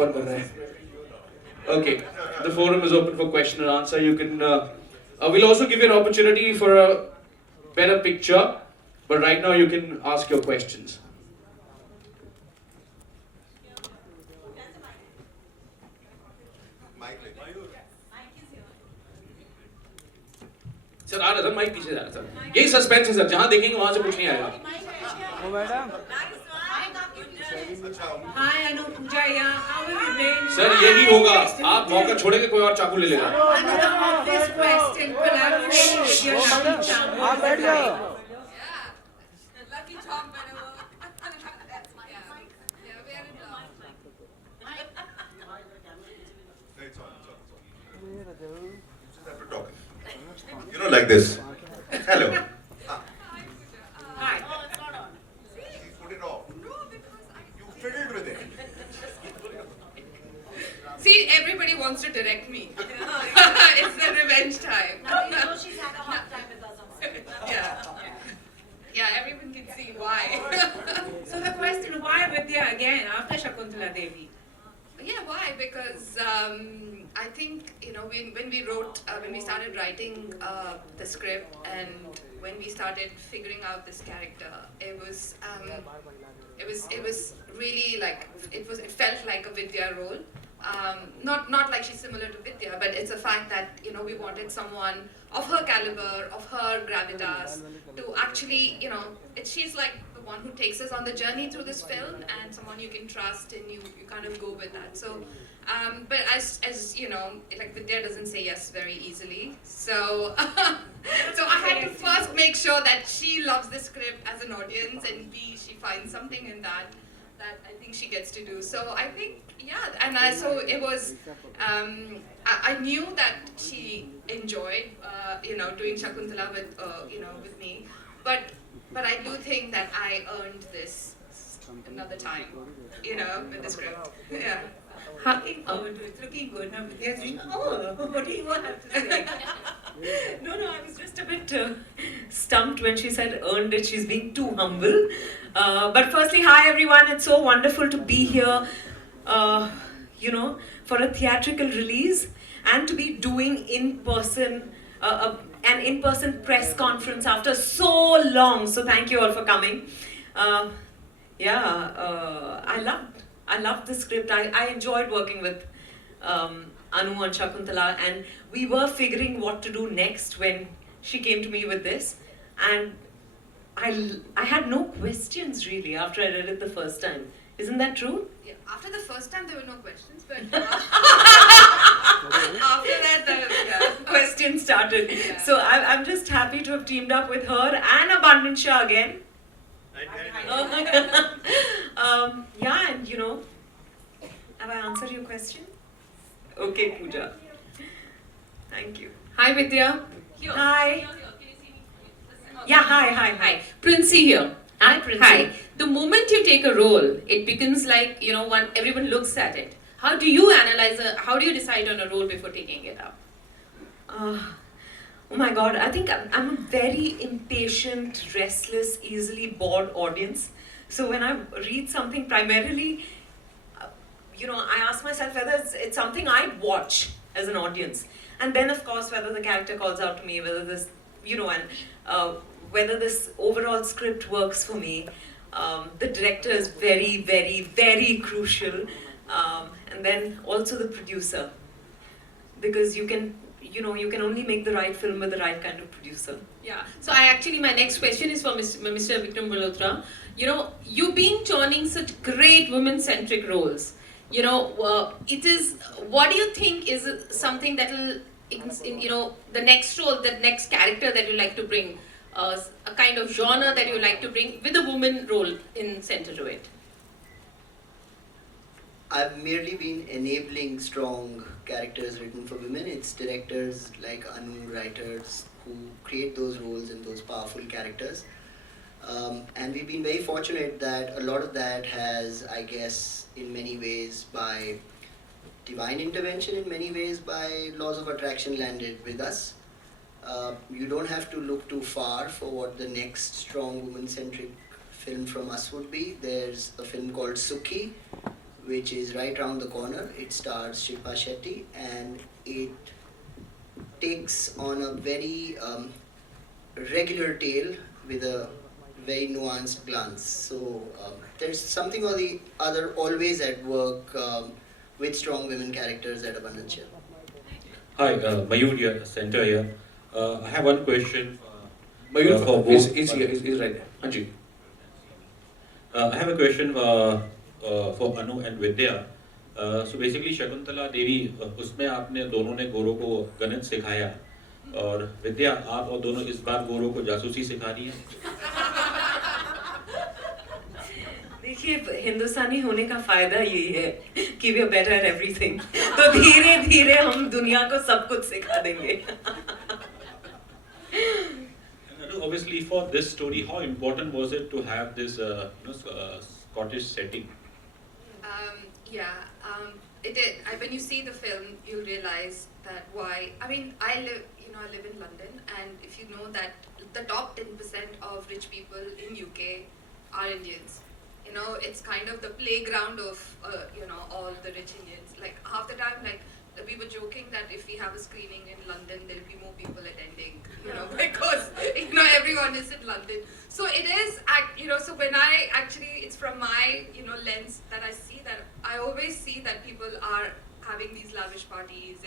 कौन कर रहा है? Okay, the forum is open for question and answer. You can. We'll also give you an opportunity for a better picture, but right now you can ask your questions. Sir आ रहा था, mic पीछे जा रहा था. यही suspense है sir, जहाँ देखेंगे वहाँ से कुछ नहीं आएगा. Oh madam. Hi, I know Pooja here. How have you been? Sir यही होगा, आप मौका छोड़ेंगे कोई और चाकू ले लेगा. Another obvious question. Collaboration with your lucky charm. आप बैठ जाओ. Lucky charm that's my yeah, we are in love. It's on. You just have to talk. You know, like this. Hello. Hi. Please put it off. No, because You fiddled with it. see, everybody wants to direct me. It's the revenge time. Now you know she's had a hard time with us on set. Yeah, everyone can see why. So the question, why Vidya again after Shakuntala Devi? Yeah, why? Because I think when we started writing the script and when we started figuring out this character, it was really like it felt like a Vidya role. Not like she's similar to Vidya, but it's a fact that we wanted someone of her caliber, of her gravitas, to actually she's like the one who takes us on the journey through this film, and someone you can trust, and you kind of go with that. So, but as you know, like Vidya doesn't say yes very easily, so so I had to first make sure that she loves the script as an audience, and she finds something in that I think she gets to do. So I think, and so it was, I knew that she enjoyed, doing Shakuntala with me, but I do think that I earned this another time, with the script. Yeah. Looking forward to it. It's looking good. Now Vidya's doing, what do you want to say? No, I was just a bit stumped when she said earned it. She's being too humble. But firstly, hi everyone. It's so wonderful to be here, for a theatrical release and to be doing an in-person press conference after so long. So thank you all for coming. I loved the script. I enjoyed working with Anu and Shakuntala, and we were figuring what to do next when she came to me with this. And I had no questions really after I read it the first time. Isn't that true? Yeah. After the first time, there were no questions, but after that, the Questions started. Yeah. So I'm just happy to have teamed up with her and Abundant Shah again. And have I answered your question? Okay, Pooja. Thank you. Hi Vidya. Hi. Yeah, hi. Hi. Princey here. Hi, Princey. Hi. The moment you take a role, it becomes like, everyone looks at it. How do you analyze how do you decide on a role before taking it up? Oh my God, I think I'm a very impatient, restless, easily bored audience. So when I read something, primarily, I ask myself whether it's something I'd watch as an audience. And then, of course, whether the character calls out to me, whether this, whether this overall script works for me. The director is very, very, very crucial. And then also the producer. Because you can only make the right film with the right kind of producer. Yeah. So my next question is for Mr. Vikram Malhotra. You've been churning such great women-centric roles. It is. What do you think is something that will, the next role, the next character that you like to bring, a kind of genre that you like to bring with a woman role in center to it? I've merely been enabling strong characters written for women. It's directors like Anu, writers who create those roles and those powerful characters. And we've been very fortunate that a lot of that has, I guess, in many ways by divine intervention, in many ways by laws of attraction landed with us. You don't have to look too far for what the next strong woman-centric film from us would be. There's a film called Sukhi, which is right around the corner. It stars Shilpa Shetty, and it takes on a very regular tale with a very nuanced glance. So there's something or the other always at work with strong women characters at Abundance. Hi, Mayur here, center here. I have one question. Mayur, for is both. here, is right there. Anji. I have a question for Anu and Vidya. So basically, Shakuntala Devi, उसमें आपने दोनों ने गोरों को गणित सिखाया, और विद्या आप और दोनों इस बार गोरों को जासूसी सिखा रही हैं. देखिए, हिंदुस्तानी होने का फायदा यही है कि we are better at everything. तो धीरे धीरे हम दुनिया को सब कुछ सिखा देंगे. Obviously, for this story, how important was it to have this Scottish setting? It did. When you see the film, you'll realize that why. I mean, I live in London, and if you know that the top 10% of rich people in UK are Indians. You know, it's kind of the playground of all the rich Indians. Like half the time, like we were joking that if we have a screening in London, there'll be more people attending. Because everyone is in London. So it is, so when I actually, it's from my, lens that I see that, I always see that people are having these lavish parties.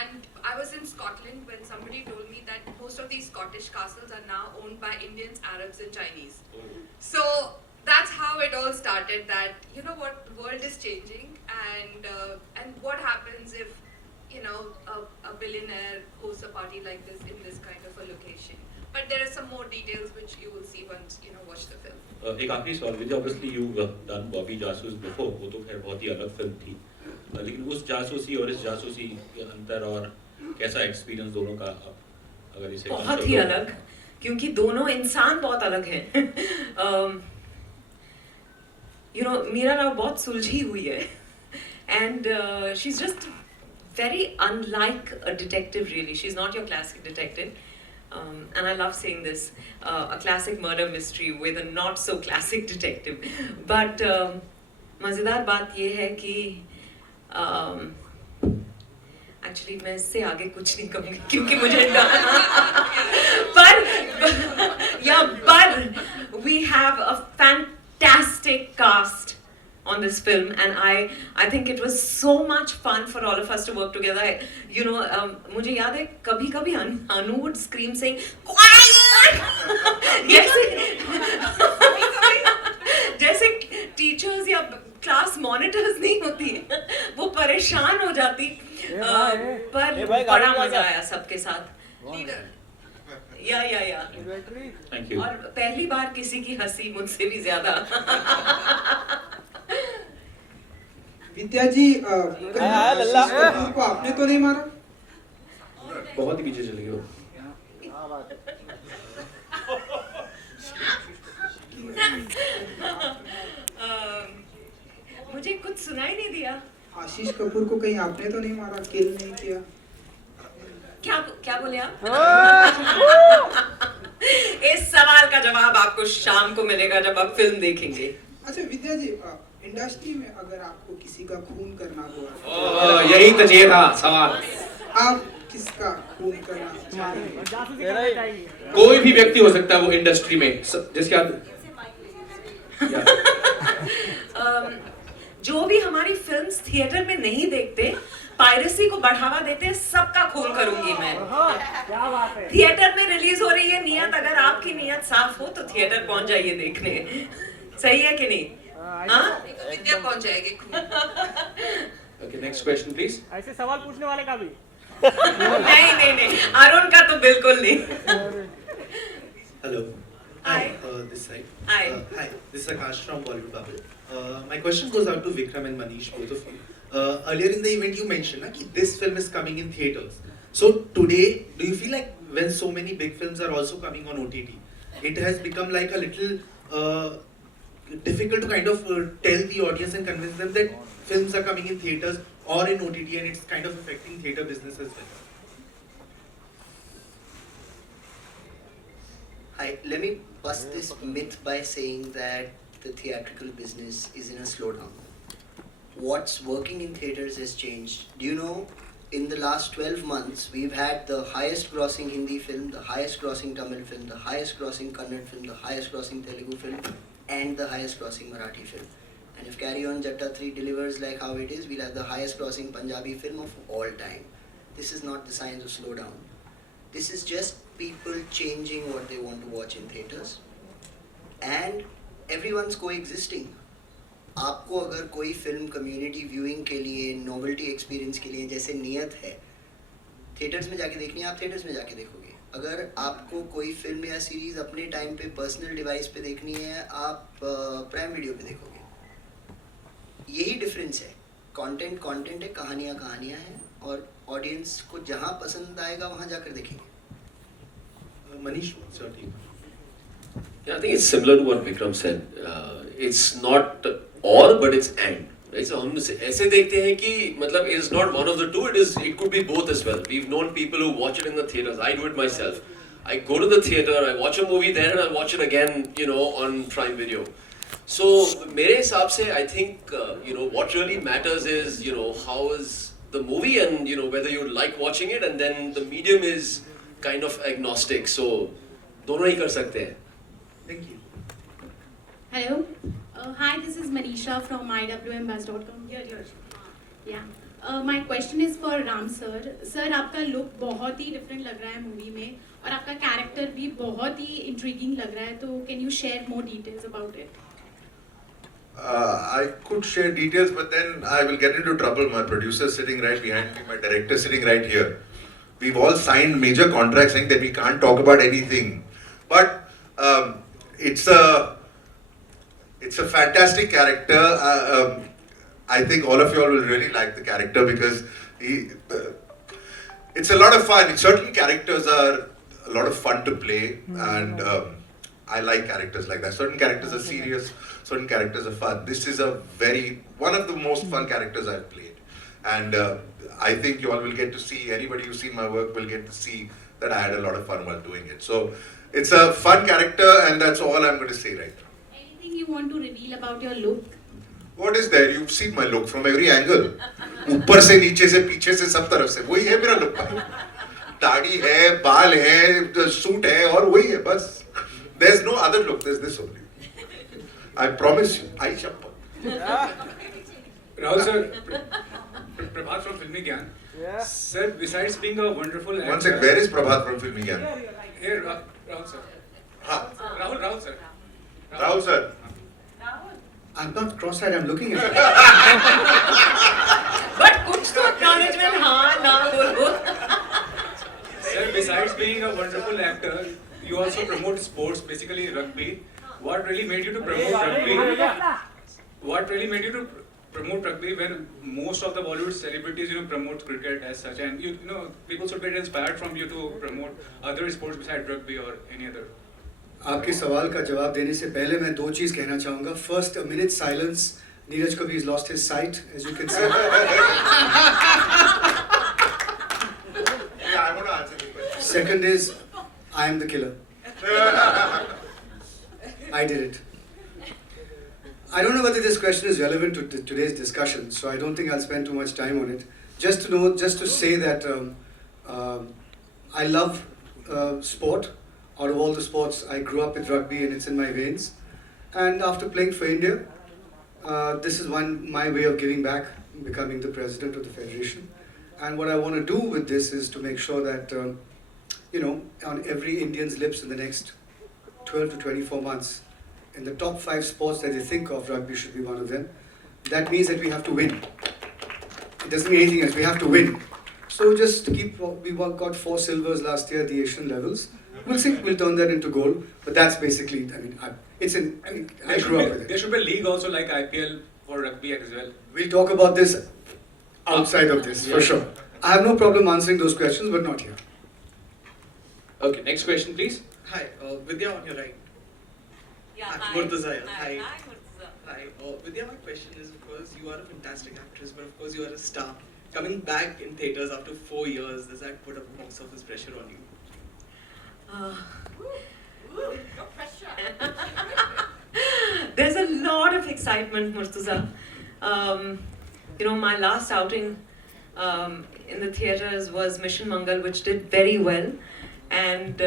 And I was in Scotland when somebody told me that most of these Scottish castles are now owned by Indians, Arabs and Chinese. So that's how it all started, that, what, the world is changing, and what happens if, a billionaire hosts a party like this in this kind of a location. But there are some more details which you will see once watch the film. एक आखिरी सवाल, विद्या, obviously you've done Bobby जासूस before, वो तो खैर बहुत ही अलग film थी, लेकिन उस जासूसी और इस जासूसी के अंतर और कैसा एक्सपीरियंस दोनों का, अगर इसे बहुत ही अलग, क्योंकि दोनों इंसान बहुत अलग हैं. मीरा राव बहुत सुलझी हुई है, and she's just very unlike a detective, really. She's not your classic detective. And I love saying this, a classic murder mystery with a not so classic detective. But मज़ेदार बात ये है कि actually मैं इससे आगे कुछ नहीं कहूँगी क्योंकि मुझे but we have a fantastic cast on this film, and I think it was so much fun for all of us to work together. मुझे याद है कभी-कभी Anu would scream saying जैसे टीचर्स या क्लास मॉनिटर्स नहीं होती, वो परेशान हो जाती, पर बड़ा मजा आया सबके साथ. या Thank you. और पहली बार किसी की हंसी मुझसे भी ज्यादा. विद्या जी, आशीष कपूर को आपने तो नहीं मारा? बहुत ही पीछे चली गई वो. मुझे कुछ सुनाई नहीं दिया. आशीष कपूर को कहीं आपने तो नहीं मारा, किल नहीं किया? क्या बोले आप? इस सवाल का जवाब आपको शाम को मिलेगा जब आप फिल्म देखेंगे. अच्छा विद्या जी, इंडस्ट्री में अगर आपको किसी का खून करना हो, यही तो चाहिए था सवाल. आप किसका खून करना चाहेंगे? कोई भी व्यक्ति हो सकता है वो इंडस्ट्री में, जिसके आप जो भी हमारी फिल्म्स थिएटर में नहीं देखते, पायरेसी को बढ़ावा देते, सबका खून करूंगी मैं. थिएटर में रिलीज हो रही है नियत, अगर आपकी नियत साफ हो तो थिएटर पहुंच जाइए देखने. सही है कि नहीं? हाँ, विद्या पहुंच जाएगी. Okay, next question please. ऐसे सवाल पूछने वाले का भी? नहीं, अरुण का तो बिल्कुल नहीं. Hello. Hi. This side. Hi. Hi. This is Akash from Bollywood Bubble. My question goes out to Vikram and Manish, both of you. Earlier in the event, you mentioned that this film is coming in theaters. So today, do you feel like when so many big films are also coming on OTT, it has become like a little difficult to kind of tell the audience and convince them that films are coming in theaters or in OTT, and it's kind of affecting theater business as well? Let me bust this myth by saying that the theatrical business is in a slowdown. what's working in theatres has changed. Do you know, in the last 12 months, we've had the highest grossing Hindi film, the highest grossing Tamil film, the highest grossing Kannada film, the highest grossing Telugu film, and the highest grossing Marathi film. And if Carry On Jatta 3 delivers like how it is, we'll have the highest grossing Punjabi film of all time. This is not the signs of slowdown. This is just people changing what they want to watch in theatres. And everyone's coexisting. आपको अगर कोई film community viewing के लिए, novelty experience के लिए जैसे नियत है, थिएटर्स में जाके देखनी है, आप थिएटर्स में जाके देखोगे. अगर आपको कोई फिल्म या सीरीज अपने टाइम पे पर्सनल डिवाइस पे देखनी है, आप प्राइम वीडियो पे देखोगे. यही डिफरेंस है. कंटेंट कंटेंट है, कहानियाँ कहानियाँ हैं, और ऑडियंस को जहाँ पसंद आएगा वहाँ जाकर देखेंगे. Manish, what's your take? Yeah, I think it's similar to what Vikram said. It's not or, but it's and. Right? So हम ऐसे देखते हैं कि मतलब it's not one of the two. It could be both as well. We've known people who watch it in the theaters. I do it myself. I go to the theater, I watch a movie there, and I watch it again, on Prime Video. So मेरे हिसाब से I think what really matters is how is the movie, and whether you like watching it, and then the medium is kind of agnostic. So दोनों ही कर सकते हैं. Thank you. Hello. Hi, this is Manisha from iwmbuzz.com. Here. Yeah. My question is for Ram sir. Sir, आपका look बहुत ही different लग रहा है movie में, और आपका character भी बहुत ही intriguing लग रहा है. तो can you share more details about it? I could share details, but then I will get into trouble. My producer is sitting right behind me, my director is sitting right here. We've all signed major contracts saying that we can't talk about anything. But it's a fantastic character. I think all of you all will really like the character because it's a lot of fun. Certain characters are a lot of fun to play, and I like characters like that. Certain characters are serious, certain characters are fun. This is one of the most fun characters I've played. And I think you all will get to see, anybody who's seen my work will get to see that I had a lot of fun while doing it. So it's a fun character, and that's all I'm going to say right now. Anything you want to reveal about your look? What is there? You've seen my look from every angle. ऊपर से, नीचे से, पीछे से, सब तरफ से. वही है मेरा look भाई. दाढ़ी है, बाल है, सूट है, और वही है बस. There's no other look. There's this only. I promise you. I shall. Rahul sir, Prabhat from Filmi Gyan. Yeah. Sir, besides being a wonderful actor... One sec, where is Prabhat from Filmi Gyan? Here, Rahul sir. Huh? Rahul sir. Rahul sir. I'm not cross-eyed, I'm looking at you. But कुछ तो acknowledgement हाँ ना बोलो. Sir, besides being a wonderful actor, you also promote sports, basically rugby. What really made you to promote rugby? What really made you to promote rugby when most of the Bollywood celebrities, promote cricket as such, and people should get inspired from you to promote other sports besides rugby or any other? आपके सवाल का जवाब देने से पहले मैं दो चीज़ कहना चाहूँगा. First, a minute silence. Neeraj Kavi has lost his sight, as you can see. Yeah, I want to answer this question. Second is, I am the killer. I did it. I don't know whether this question is relevant to today's discussion, so I don't think I'll spend too much time on it. Just to say that I love sport. Out of all the sports, I grew up with rugby and it's in my veins. And after playing for India, this is my way of giving back, becoming the president of the federation. And what I want to do with this is to make sure that, on every Indian's lips in the next 12 to 24 months, in the top 5 sports that they think of, rugby should be one of them. That means that we have to win. It doesn't mean anything else, we have to win. So just we got 4 silvers last year at the Asian levels. We'll see, we'll turn that into gold. But that's basically, I grew up with it. There should be a league also like IPL for rugby as well. We'll talk about this outside of this, for sure. I have no problem answering those questions, but not here. Okay, next question please. Hi, Vidya on your right. Yeah, hi. Murtaza. Hi. Hi, Murtaza. Hi. Vidya, my question is, of course, you are a fantastic actress, but of course you are a star. Coming back in theatres after 4 years, does that put a box office pressure on you? No pressure. There's a lot of excitement, Murtaza. You know, my last outing in the theatres was Mission Mangal, which did very well, and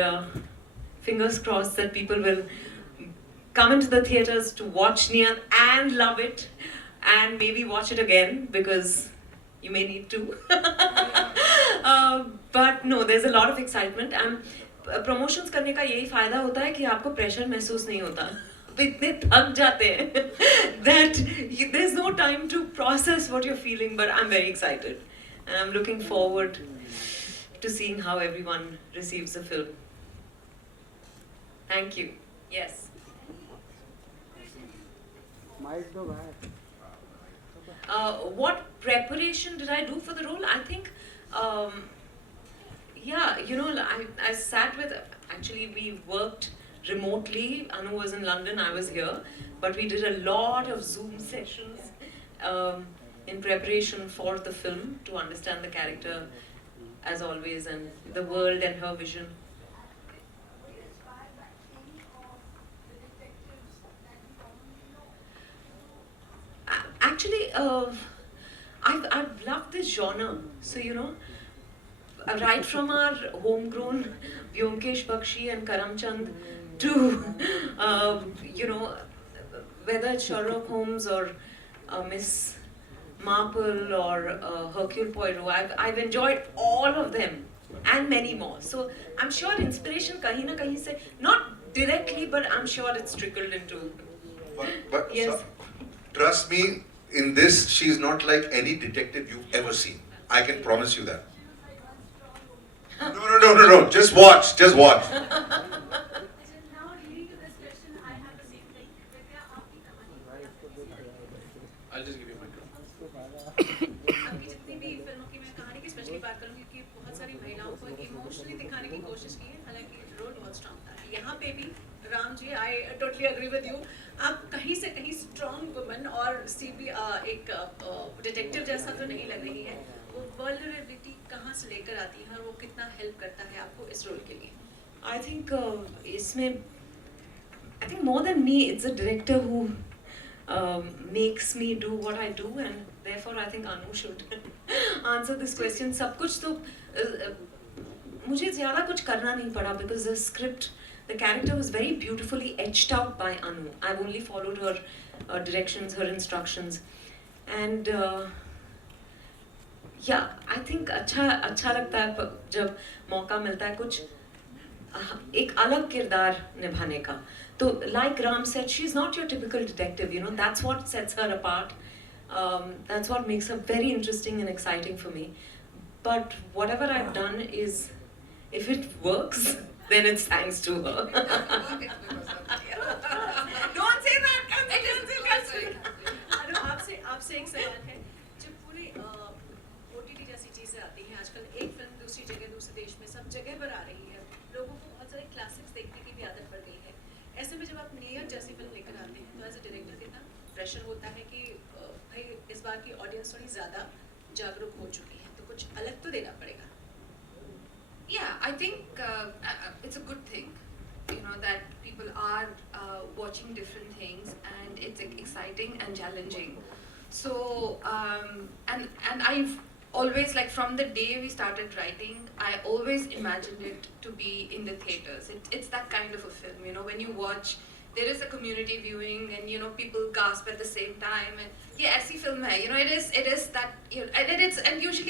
fingers crossed that people will come into the theatres to watch Neeyat and love it, and maybe watch it again, because you may need to. But no, there's a lot of excitement, and promotions करने का यही फायदा होता है कि आपको pressure महसूस नहीं होता. इतने थक जाते हैं that there's no time to process what you're feeling, but I'm very excited, and I'm looking forward to seeing how everyone receives the film. Thank you. Yes. What preparation did I do for the role? I think, yeah, you know, I sat with, actually we worked remotely. Anu was in London, I was here, but we did a lot of Zoom sessions in preparation for the film to understand the character as always, and the world and her vision. Actually, I've loved this genre. So, you know, right from our homegrown Vyomkesh Bakshi and Karamchand to, you know, whether it's Sherlock Holmes or Miss Marple or Hercule Poirot, I've enjoyed all of them and many more. So I'm sure inspiration kahin na kahin se, not directly, but I'm sure it's trickled into. But Yes. so, trust me, in this, she's not like any detective you've ever seen. I can promise you that. No. Just watch. Just watch. I'll just give you a microphone. अभी जितनी भी फिल्मों की मैं कहानी की specially बात करूँगी कि बहुत सारी महिलाओं को इमोशनली दिखाने की कोशिश की है, हालांकि रोल बहुत स्ट्रॉन्ग था. यहाँ पे भी Ram ji, I totally agree with you. आप कहीं से कहीं स्ट्रॉन्ग वुमन और सीबी एक डिटेक्टिव जैसा तो नहीं लग रही है. वो वल्नरेबिलिटी कहाँ से लेकर आती है और वो कितना हेल्प करता है आपको इस रोल के लिए? I think इसमें, I think more than me, it's a director who makes me do what I do, and therefore I think Anu should answer this question. सब कुछ तो मुझे ज़्यादा कुछ करना नहीं पड़ा, because the script, the character was very beautifully etched out by Anu. I've only followed her directions, her instructions, and yeah, I think अच्छा लगता है जब मौका मिलता है कुछ एक अलग किरदार निभाने का. तो like Ram said, she's not your typical detective, you know, that's what sets her apart. That's what makes her very interesting and exciting for me. But whatever I've done is, if it works, then it's thanks to her. Don't say that! आपसे एक सवाल है. जब पूरी OTT जैसी चीजें आती हैं आजकल, एक फिल्म दूसरी जगह दूसरे देश में सब जगह पर आ रही है, लोगों को बहुत सारे क्लासिक्स देखने की भी आदत पड़ गई है. ऐसे में जब आप नीयत जैसी फिल्म लेकर आते हैं तो एज अ डायरेक्टर कितना प्रेशर होता है कि भाई इस बार की ऑडियंस थोड़ी ज़्यादा जागरूक हो चुकी है, तो कुछ अलग तो देना पड़ेगा. Yeah, I think it's a good thing, you know, that people are watching different things, and it's exciting and challenging. So, and I've always, like from the day we started writing, I always imagined it to be in the theaters. It's that kind of a film, you know, when you watch, there is a community viewing, and you know, people gasp at the same time, and yeah, ऐसी film है, you know, it is that, you know, and usually